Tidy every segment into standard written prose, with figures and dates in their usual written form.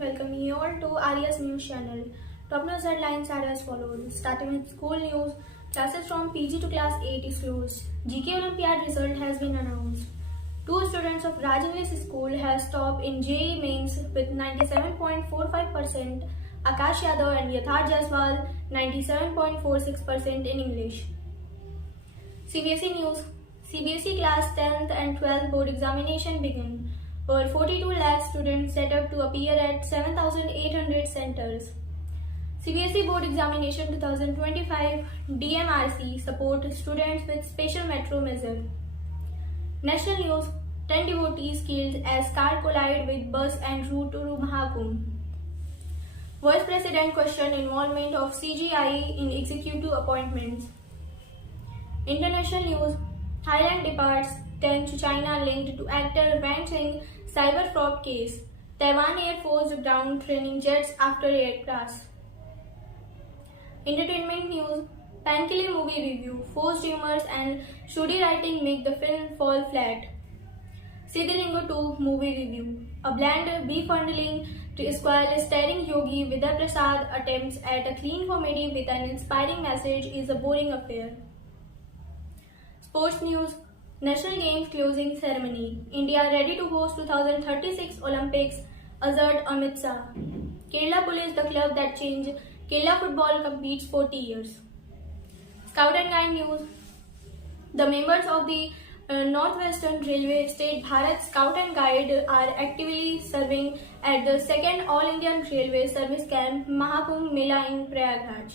welcoming you all to Arya's news channel. Top news headlines are as follows. Starting with school news, classes from PG to class 8 is closed. GK Olympiad result has been announced. Two students of Raj English School have topped in JEE Mains with 97.45%, Akash Yadav and Yatharth Jaiswal 97.46% in English. CBSE news, CBSE class 10th and 12th board examination began. Over 42 lakh students set up to appear at 7,800 centers. CBSE Board Examination 2025 DMRC support students with special metro measure. National news, 10 devotees killed as car collide with bus en route to Mahakumbh. Vice President questioned involvement of CGI in executive appointments. International news, Thailand departs 10 to China linked to actor Wang Ching cyber fraud case. Taiwan Air Force ground training jets after air crash. Entertainment news, Painkiller movie review. Forced humors and shoddy writing make the film fall flat. Siddhalinga 2 movie review. A bland befundling squall starring Yogi Vidya Prasad attempts at a clean comedy with an inspiring message is a boring affair. Sports news, National Games closing ceremony. India ready to host 2036 Olympics, asserted Amit Shah. Kerala Police, the club that changed Kerala football, competes 40 years. Scout and Guide news. The members of the Northwestern Railway State Bharat Scout and Guide are actively serving at the 2nd All Indian Railway Service Camp Mahakumbh Mela in Prayagraj.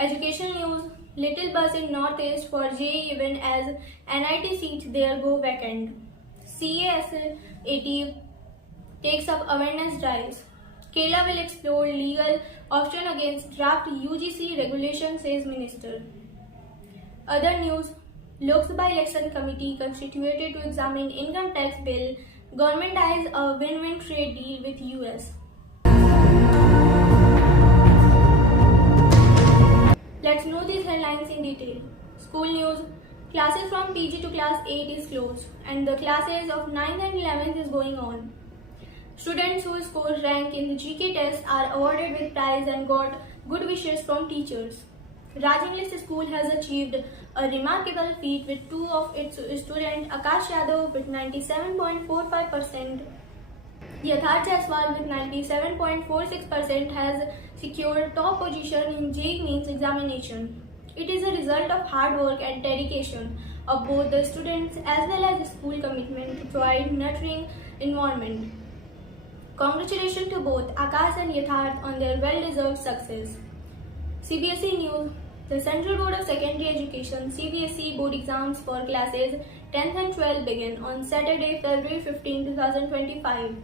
Education news. Little buzz in Northeast for JEE even as NIT seats there go vacant. CASAT takes up awareness drives. Kerala will explore legal option against draft UGC regulation, says Minister. Other news, Lok Sabha Election Committee constituted to examine income tax bill. Government eyes a win-win trade deal with US. Let's know these headlines in detail. School news, classes from PG to class 8 is closed and the classes of 9th and 11th is going on. Students who scored rank in the GK test are awarded with prize and got good wishes from teachers. Raj English School has achieved a remarkable feat with two of its students, Akash Yadav with 97.45%, Yatharth Jaiswal with 97.46% has secured top position in JEE Mains examination. It is a result of hard work and dedication of both the students as well as the school commitment to provide nurturing environment. Congratulations to both Akash and Yatharth on their well-deserved success. CBSE news, the Central Board of Secondary Education CBSE board exams for classes 10th and 12th begin on Saturday, February 15, 2025.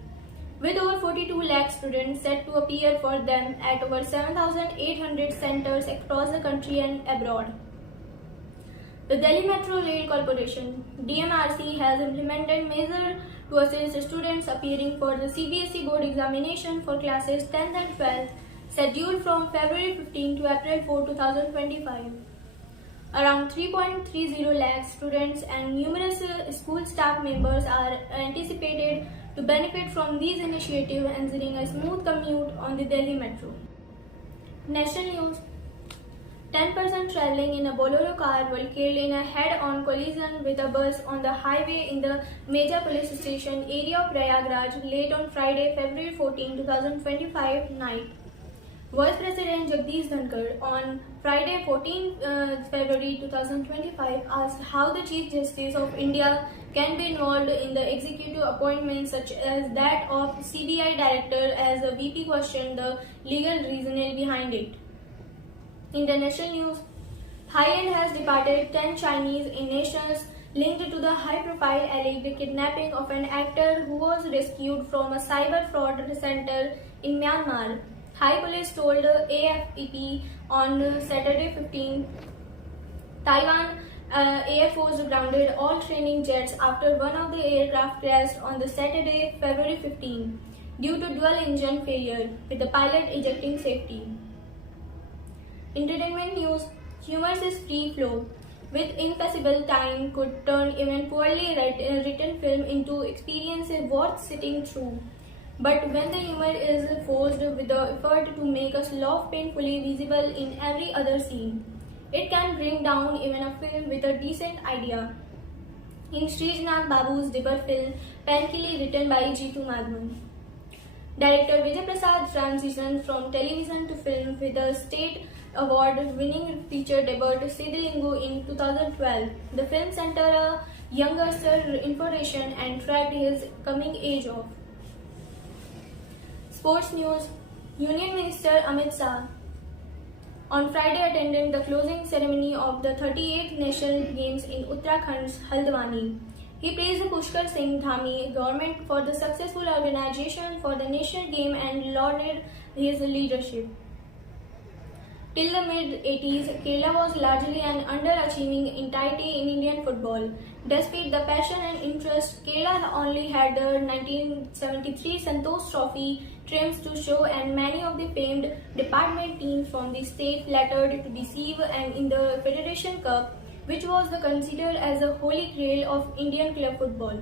With over 42 lakh students set to appear for them at over 7,800 centers across the country and abroad. The Delhi Metro Rail Corporation DMRC has implemented measures to assist students appearing for the CBSE board examination for classes 10th and 12th scheduled from February 15 to April 4, 2025. Around 3.30 lakh students and numerous school staff members are anticipated to benefit from these initiatives, ensuring a smooth commute on the Delhi Metro. National news, 10 persons travelling in a Bolero car were killed in a head-on collision with a bus on the highway in the major police station area of Prayagraj late on Friday, February 14, 2025 night. Vice President Jagdish Dhankar on Friday 14 February 2025 asked how the Chief Justice of India can be involved in the executive appointments such as that of CBI Director as a VP questioned the legal reasoning behind it. International news, Thailand has departed 10 Chinese nationals linked to the high-profile alleged kidnapping of an actor who was rescued from a cyber fraud center in Myanmar. Thai police told AFP on Saturday 15. Taiwan Air Force grounded all training jets after one of the aircraft crashed on the Saturday, February 15, due to dual engine failure, with the pilot ejecting safety. Entertainment news, humor is free flow. With impossible time could turn even poorly written film into experience worth sitting through. But when the humor is forced with the effort to make us laugh painfully visible in every other scene, it can bring down even a film with a decent idea. In Srijnath Babu's Dibbar film, Pankili, written by Jeetu Madhavan, director Vijay Prasad transitioned from television to film with the State Award-winning feature debut Siddhilingu in 2012. The film centered a youngster information and tracked his coming age of. Sports news. Union Minister Amit Shah on Friday attended the closing ceremony of the 38th National Games in Uttarakhand's Haldwani. He praised Pushkar Singh Dhami government for the successful organization for the national game and lauded his leadership. Till the mid-80s, Kerala was largely an underachieving entity in Indian football. Despite the passion and interest, Kerala only had the 1973 Santosh Trophy triumphs to show, and many of the famed department teams from the state flattered to deceive, and in the Federation Cup, which was considered as a holy grail of Indian club football.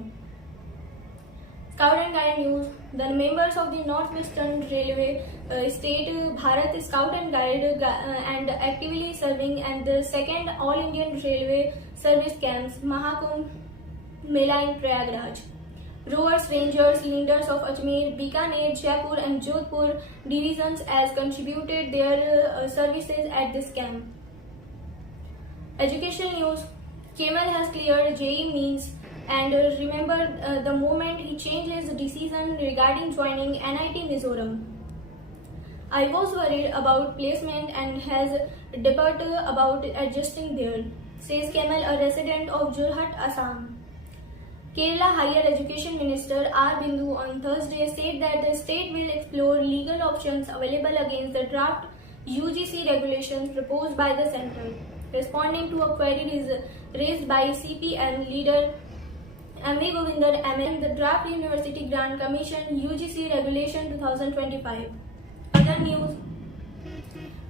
Scout and Guide news. The members of the Northwestern Railway State Bharat Scout and Guide and actively serving and the second All Indian Railway Service Camps Mahakumbh Mela in Prayagraj. Rowers, Rangers, Leaders of Ajmer, Bikaner, Jaipur and Jodhpur divisions as contributed their services at this camp. Education news. Kemal has cleared JEE means and remember the moment he changed his decision regarding joining NIT Mizoram. I was worried about placement and has debated about adjusting there, says Kemal, a resident of Jorhat, Assam. Kerala Higher Education Minister R. Bindu on Thursday said that the state will explore legal options available against the draft UGC regulations proposed by the centre. Responding to a query raised by CPM leader M.V. Govinder M.L. the Draft University Grant Commission UGC Regulation 2025. Other news.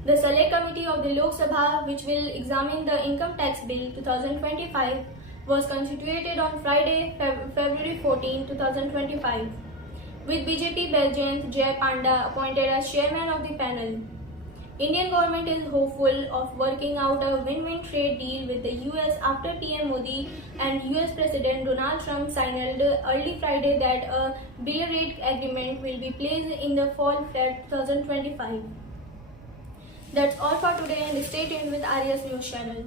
The Select Committee of the Lok Sabha, which will examine the Income Tax Bill 2025, was constituted on Friday, February 14, 2025, with BJP Baijayant Jay Panda appointed as chairman of the panel. Indian government is hopeful of working out a win-win trade deal with the US after PM Modi and US President Donald Trump signed early Friday that a bill rate agreement will be placed in the fall flat 2025. That's all for today, and stay tuned with Arya's news channel.